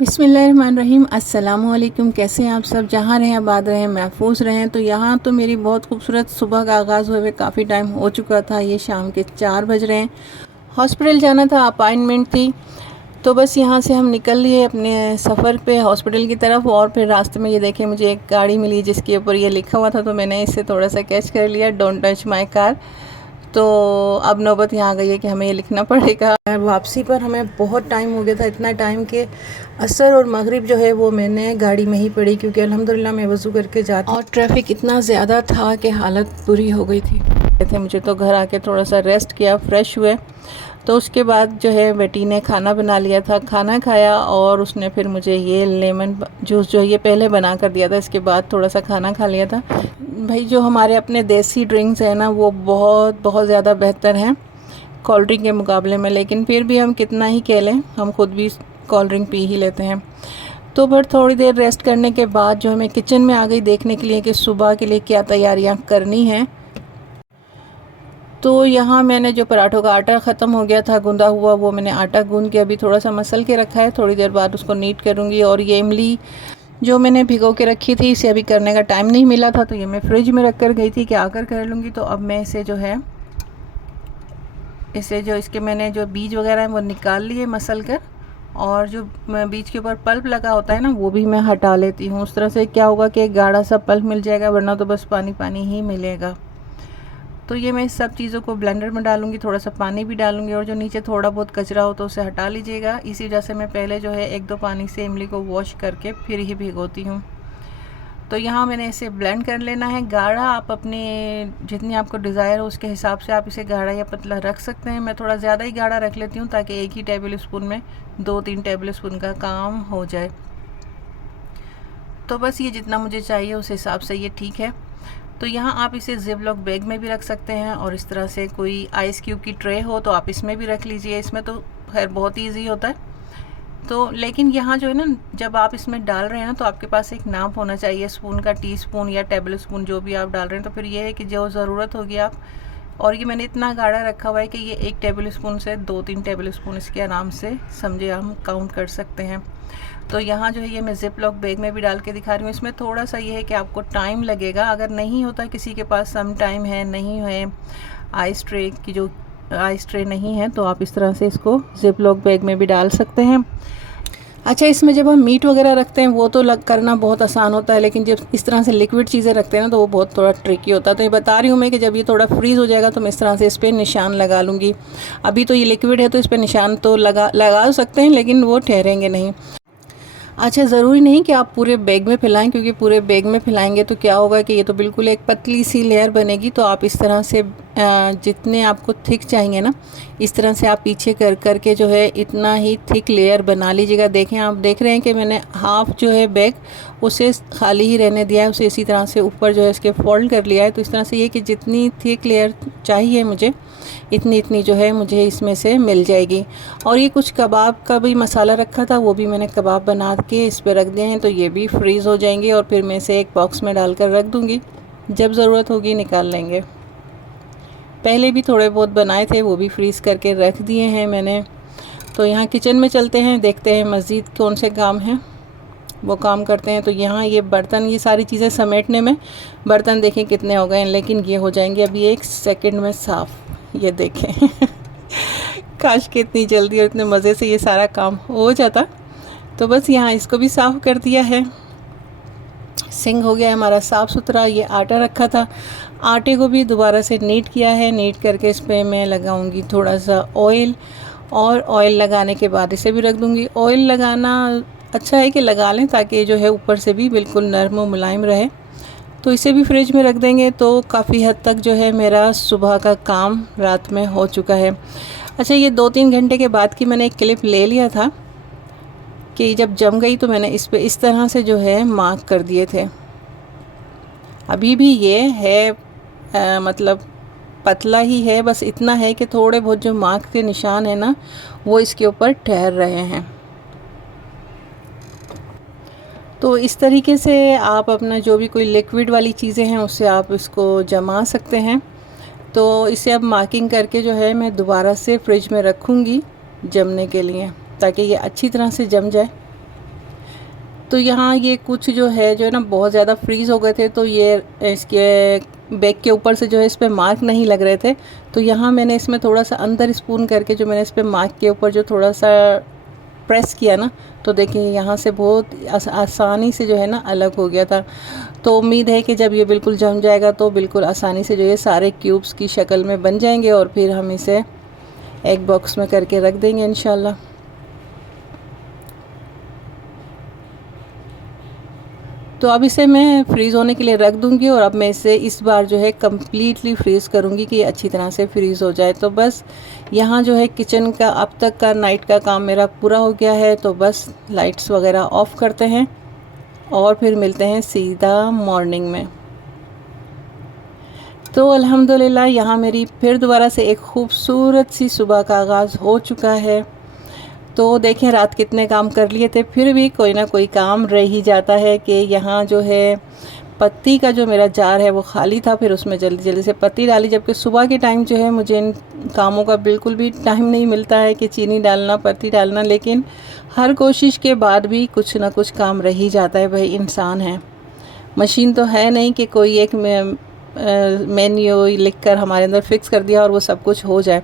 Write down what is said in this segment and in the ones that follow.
बिस्मिल्लाहिर्रहमानिर्रहीम। अस्सलामुअलैकुम। कैसे हैं आप सब? जहाँ रहें आबाद रहें, महफूज रहें। तो यहाँ तो मेरी बहुत खूबसूरत सुबह का आगाज़ हुए काफ़ी टाइम हो चुका था। ये शाम के 4 बज रहे हैं। हॉस्पिटल जाना था, अपॉइंटमेंट थी। तो बस यहाँ से हम निकल लिए अपने सफ़र पे हॉस्पिटल की तरफ। और फिर रास्ते में ये देखें, मुझे एक गाड़ी मिली जिसके ऊपर ये लिखा हुआ था, तो मैंने इससे थोड़ा सा कैच कर लिया, डोंट टच माई कार। तो अब नौबत यहाँ आ गई है कि हमें ये लिखना पड़ेगा। वापसी पर हमें बहुत टाइम हो गया था, इतना टाइम कि असर और मगरिब जो है वो मैंने गाड़ी में ही पढ़ी, क्योंकि अल्हम्दुलिल्लाह मैं वज़ू करके जाती और ट्रैफिक इतना ज़्यादा था कि हालत बुरी हो गई थी। मुझे तो घर आके थोड़ा सा रेस्ट किया, फ्रेश हुए। तो उसके बाद जो है बेटी ने खाना बना लिया था, खाना खाया और उसने फिर मुझे ये लेमन जूस जो ये पहले बना कर दिया था। इसके बाद थोड़ा सा खाना खा लिया था। भाई जो हमारे अपने देसी ड्रिंक्स हैं ना, वो बहुत बहुत ज़्यादा बेहतर हैं कोल्ड ड्रिंक के मुकाबले में। लेकिन फिर भी हम कितना ही कह लें, हम खुद भी कोल्ड ड्रिंक पी ही लेते हैं। तो फिर थोड़ी देर रेस्ट करने के बाद जो मैं किचन में आ गई देखने के लिए कि सुबह के लिए क्या तैयारियां करनी हैं। तो यहाँ मैंने जो पराठों का आटा ख़त्म हो गया था गूंदा हुआ, वो मैंने आटा गूंद के अभी थोड़ा सा मसल के रखा है। थोड़ी देर बाद उसको नीट करूँगी। और ये इमली जो मैंने भिगो के रखी थी, इसे अभी करने का टाइम नहीं मिला था, तो ये मैं फ्रिज में रख कर गई थी कि आकर कर लूँगी। तो अब मैं इसे जो है, इसे जो इसके मैंने जो बीज वगैरह हैं वो निकाल लिए मसल कर, और जो बीज के ऊपर पल्प लगा होता है ना, वो भी मैं हटा लेती हूँ। उस तरह से क्या होगा कि एक गाढ़ा सा पल्प मिल जाएगा, वरना तो बस पानी पानी ही मिलेगा। तो ये मैं इस सब चीज़ों को ब्लेंडर में डालूंगी, थोड़ा सा पानी भी डालूंगी। और जो नीचे थोड़ा बहुत कचरा हो तो उसे हटा लीजिएगा। इसी वजह से मैं पहले जो है 1-2 पानी से इमली को वॉश करके फिर ही भिगोती हूँ। तो यहाँ मैंने इसे ब्लेंड कर लेना है गाढ़ा। आप अपने जितनी आपको डिज़ायर हो उसके हिसाब से आप इसे गाढ़ा या पतला रख सकते हैं। मैं थोड़ा ज़्यादा ही गाढ़ा रख लेती हूँ ताकि एक ही टेबल स्पून में 2-3 टेबल स्पून का काम हो जाए। तो बस ये जितना मुझे चाहिए उस हिसाब से ये ठीक है। तो यहाँ आप इसे ज़िप-लॉक बैग में भी रख सकते हैं, और इस तरह से कोई आइस क्यूब की ट्रे हो तो आप इसमें भी रख लीजिए। इसमें तो खैर बहुत ईजी होता है। तो लेकिन यहाँ जो है ना, जब आप इसमें डाल रहे हैं ना, तो आपके पास एक नाप होना चाहिए स्पून का, टीस्पून या टेबल स्पून जो भी आप डाल रहे हैं। तो फिर ये है कि जो ज़रूरत होगी आप, और ये मैंने इतना गाढ़ा रखा हुआ है कि ये 1 टेबल स्पून से 2-3 टेबल स्पून इसके आराम से समझे हम काउंट कर सकते हैं। तो यहाँ जो है ये मैं ज़िप-लॉक बैग में भी डाल के दिखा रही हूँ। इसमें थोड़ा सा ये है कि आपको टाइम लगेगा, अगर नहीं होता किसी के पास, सम टाइम है नहीं है, आइस ट्रे की जो आइस ट्रे नहीं है, तो आप इस तरह से इसको ज़िप-लॉक बैग में भी डाल सकते हैं। अच्छा, इसमें जब हम मीट वगैरह रखते हैं वो तो करना बहुत आसान होता है, लेकिन जब इस तरह से लिक्विड चीज़ें रखते हैं ना, तो वो बहुत थोड़ा ट्रिकी होता है। तो ये बता रही हूँ मैं कि जब ये थोड़ा फ्रीज़ हो जाएगा तो मैं इस तरह से इस पर निशान लगा लूँगी। अभी तो ये लिक्विड है तो इस पर निशान तो लगा सकते हैं, लेकिन वो ठहरेंगे नहीं। अच्छा, ज़रूरी नहीं कि आप पूरे बैग में फैलाएं, क्योंकि पूरे बैग में फैलाएंगे तो क्या होगा कि ये तो बिल्कुल एक पतली सी लेयर बनेगी। तो आप इस तरह से जितने आपको थिक चाहिए ना, इस तरह से आप पीछे कर कर के जो है इतना ही थिक लेयर बना लीजिएगा। देखें, आप देख रहे हैं कि मैंने हाफ़ जो है बैग उसे खाली ही रहने दिया है, उसे इसी तरह से ऊपर जो है इसके फोल्ड कर लिया है। तो इस तरह से ये कि जितनी थिक लेयर चाहिए मुझे, इतनी इतनी जो है मुझे इसमें से मिल जाएगी। और ये कुछ कबाब का भी मसाला रखा था, वो भी मैंने कबाब बना के इस पर रख दिए हैं, तो ये भी फ्रीज़ हो जाएंगे। और फिर मैं इसे एक बॉक्स में डालकर रख दूँगी, जब ज़रूरत होगी निकाल लेंगे। पहले भी थोड़े बहुत बनाए थे, वो भी फ्रीज़ करके रख दिए हैं मैंने। तो यहाँ किचन में चलते हैं, देखते हैं मज़ीद कौन से काम हैं, वो काम करते हैं। तो यहाँ ये बर्तन, ये सारी चीज़ें समेटने में बर्तन देखें कितने हो गए हैं, लेकिन ये हो जाएंगे अभी 1 सेकंड में साफ़। ये देखें काश कि इतनी जल्दी और इतने मज़े से ये सारा काम हो जाता। तो बस यहाँ इसको भी साफ़ कर दिया है। सिंक हो गया है हमारा साफ़ सुथरा। ये आटा रखा था, आटे को भी दोबारा से नीट किया है। नीट करके इस पर मैं लगाऊंगी थोड़ा सा ऑयल, और ऑयल लगाने के बाद इसे भी रख दूंगी। ऑयल लगाना अच्छा है कि लगा लें, ताकि जो है ऊपर से भी बिल्कुल नरम और मुलायम रहे। तो इसे भी फ्रिज में रख देंगे तो काफ़ी हद तक जो है मेरा सुबह का काम रात में हो चुका है। अच्छा, ये 2-3 घंटे के बाद की मैंने एक क्लिप ले लिया था कि जब जम गई तो मैंने इस पे इस तरह से जो है मार्क कर दिए थे। अभी भी ये है मतलब पतला ही है, बस इतना है कि थोड़े बहुत जो मार्क के निशान है ना, वो इसके ऊपर ठहर रहे हैं। तो इस तरीके से आप अपना जो भी कोई लिक्विड वाली चीज़ें हैं उससे आप इसको जमा सकते हैं। तो इसे अब मार्किंग करके जो है मैं दोबारा से फ्रिज में रखूँगी जमने के लिए, ताकि ये अच्छी तरह से जम जाए। तो यहाँ ये कुछ जो है ना बहुत ज़्यादा फ्रीज़ हो गए थे, तो ये इसके बैग के ऊपर से जो है इस पर मार्क नहीं लग रहे थे। तो यहाँ मैंने इसमें थोड़ा सा अंदर स्पून करके जो मैंने इस पर मार्क के ऊपर जो थोड़ा सा प्रेस किया ना, तो देखिए यहाँ से बहुत आसानी से जो है ना अलग हो गया था। तो उम्मीद है कि जब ये बिल्कुल जम जाएगा तो बिल्कुल आसानी से जो ये सारे क्यूब्स की शक्ल में बन जाएंगे और फिर हम इसे एक बॉक्स में करके रख देंगे इंशाल्लाह। तो अब इसे मैं फ्रीज़ होने के लिए रख दूँगी और अब मैं इसे इस बार जो है कम्प्लीटली फ्रीज़ करूँगी कि अच्छी तरह से फ्रीज़ हो जाए। तो बस यहाँ जो है किचन का अब तक का नाइट का काम मेरा पूरा हो गया है। तो बस लाइट्स वगैरह ऑफ़ करते हैं और फिर मिलते हैं सीधा मॉर्निंग में। तो अल्हम्दुलिल्लाह यहाँ मेरी फिर दोबारा से एक खूबसूरत सी सुबह का आगाज़ हो चुका है। तो देखें रात कितने काम कर लिए थे, फिर भी कोई ना कोई काम रह ही जाता है कि यहाँ जो है पत्ती का जो मेरा जार है वो खाली था, फिर उसमें जल्दी जल्दी से पत्ती डाली, जबकि सुबह के टाइम जो है मुझे इन कामों का बिल्कुल भी टाइम नहीं मिलता है कि चीनी डालना, पत्ती डालना। लेकिन हर कोशिश के बाद भी कुछ ना कुछ काम रह ही जाता है, भाई इंसान है, मशीन तो है नहीं कि कोई एक मेन्यू लिख कर हमारे अंदर फ़िक्स कर दिया और वो सब कुछ हो जाए।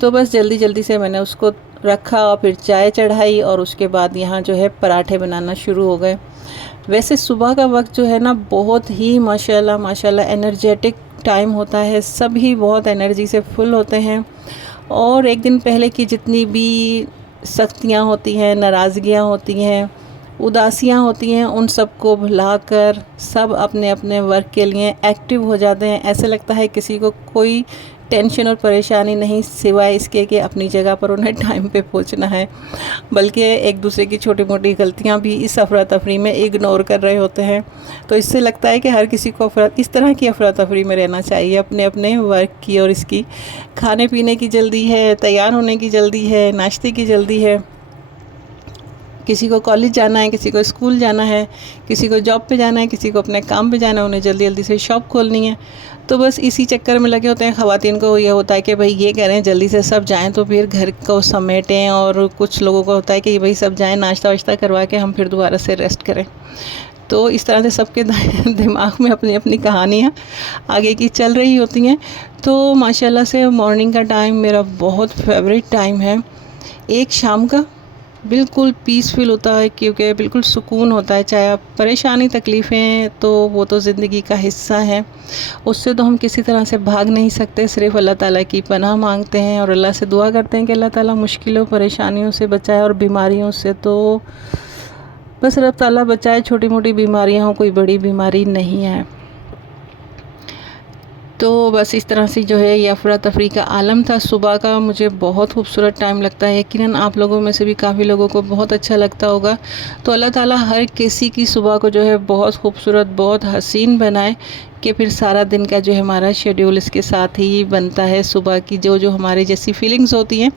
तो बस जल्दी जल्दी से मैंने उसको रखा और फिर चाय चढ़ाई और उसके बाद यहाँ जो है पराठे बनाना शुरू हो गए। वैसे सुबह का वक्त जो है ना बहुत ही माशाल्लाह माशाल्लाह एनर्जेटिक टाइम होता है, सभी बहुत एनर्जी से फुल होते हैं और एक दिन पहले की जितनी भी सख्तियाँ होती हैं, नाराज़गियाँ होती हैं, उदासियाँ होती हैं, उन सब को भुलाकर सब अपने अपने वर्क के लिए एक्टिव हो जाते हैं। ऐसे लगता है किसी को कोई टेंशन और परेशानी नहीं, सिवाय इसके कि अपनी जगह पर उन्हें टाइम पे पहुंचना है। बल्कि एक दूसरे की छोटी मोटी गलतियां भी इस अफरा तफरी में इग्नोर कर रहे होते हैं। तो इससे लगता है कि हर किसी को इस तरह की अफरा तफरी में रहना चाहिए, अपने अपने वर्क की और इसकी। खाने पीने की जल्दी है, तैयार होने की जल्दी है, नाश्ते की जल्दी है, किसी को कॉलेज जाना है, किसी को स्कूल जाना है, किसी को जॉब पे जाना है, किसी को अपने काम पे जाना है, उन्हें जल्दी जल्दी से शॉप खोलनी है। तो बस इसी चक्कर में लगे होते हैं। ख़वातीन को ये होता है कि भाई ये कह रहे हैं जल्दी से सब जाएं तो फिर घर को समेटें, और कुछ लोगों को होता है कि भाई सब जाएं, नाश्ता वाश्ता करवा के हम फिर दोबारा से रेस्ट करें। तो इस तरह से सबके दिमाग में अपनी अपनी कहानियाँ आगे की चल रही होती हैं। तो माशाल्लाह से मॉर्निंग का टाइम मेरा बहुत फेवरेट टाइम है। एक शाम का बिल्कुल पीसफुल होता है, क्योंकि बिल्कुल सुकून होता है। चाहे आप परेशानी तकलीफ़ें, तो वो तो ज़िंदगी का हिस्सा है, उससे तो हम किसी तरह से भाग नहीं सकते। सिर्फ़ अल्लाह ताला की पनाह मांगते हैं और अल्लाह से दुआ करते हैं कि अल्लाह ताला मुश्किलों परेशानियों से बचाए, और बीमारियों से तो बस रब ताला बचाए। छोटी मोटी बीमारियाँ हों, कोई बड़ी बीमारी नहीं है। तो बस इस तरह से जो है ये अफरा तफरी का आलम था सुबह का। मुझे बहुत खूबसूरत टाइम लगता है, यकीनन आप लोगों में से भी काफ़ी लोगों को बहुत अच्छा लगता होगा। तो अल्लाह ताला हर किसी की सुबह को जो है बहुत खूबसूरत, बहुत हसीन बनाए, कि फिर सारा दिन का जो है हमारा शेड्यूल इसके साथ ही बनता है। सुबह की जो जो हमारी जैसी फीलिंग्स होती हैं,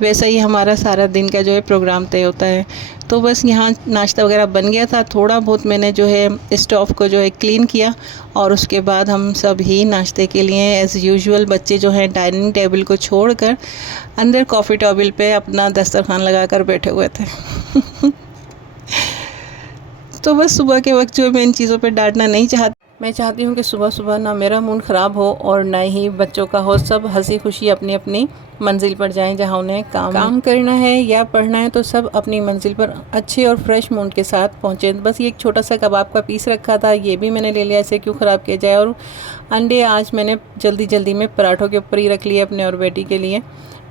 वैसा ही हमारा सारा दिन का जो है प्रोग्राम तय होता है। तो बस यहाँ नाश्ता वगैरह बन गया था, थोड़ा बहुत मैंने जो है स्टोव को जो है क्लीन किया, और उसके बाद हम सब ही नाश्ते के लिए एज़ यूजुअल बच्चे जो हैं डाइनिंग टेबल को छोड़कर अंदर कॉफ़ी टेबल पे अपना दस्तरखान लगा कर बैठे हुए थे। तो बस सुबह के वक्त जो मैं इन चीज़ों पे डांटना नहीं चाहती। मैं चाहती हूँ कि सुबह सुबह ना मेरा मूड ख़राब हो और ना ही बच्चों का हो, सब हंसी खुशी अपनी अपनी मंजिल पर जाएं। जहाँ उन्हें काम करना है या पढ़ना है, तो सब अपनी मंजिल पर अच्छे और फ्रेश मूड के साथ पहुँचे। बस ये एक छोटा सा कबाब का पीस रखा था, ये भी मैंने ले लिया, इसे क्यों ख़राब किया जाए। और अंडे आज मैंने जल्दी जल्दी में पराठों के ऊपर ही रख लिए अपने और बेटी के लिए।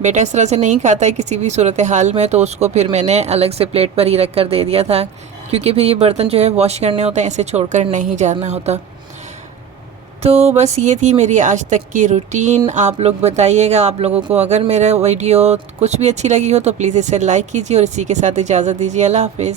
बेटा इस तरह से नहीं खाता है किसी भी सूरत हाल में, तो उसको फिर मैंने अलग से प्लेट पर ही रख कर दे दिया था, क्योंकि फिर ये बर्तन जो है वॉश करने होते हैं, ऐसे छोड़कर नहीं जाना होता। तो बस ये थी मेरी आज तक की रूटीन। आप लोग बताइएगा, आप लोगों को अगर मेरा वीडियो कुछ भी अच्छी लगी हो तो प्लीज़ इसे लाइक कीजिए, और इसी के साथ इजाज़त दीजिए। अल्लाह हाफ़िज़।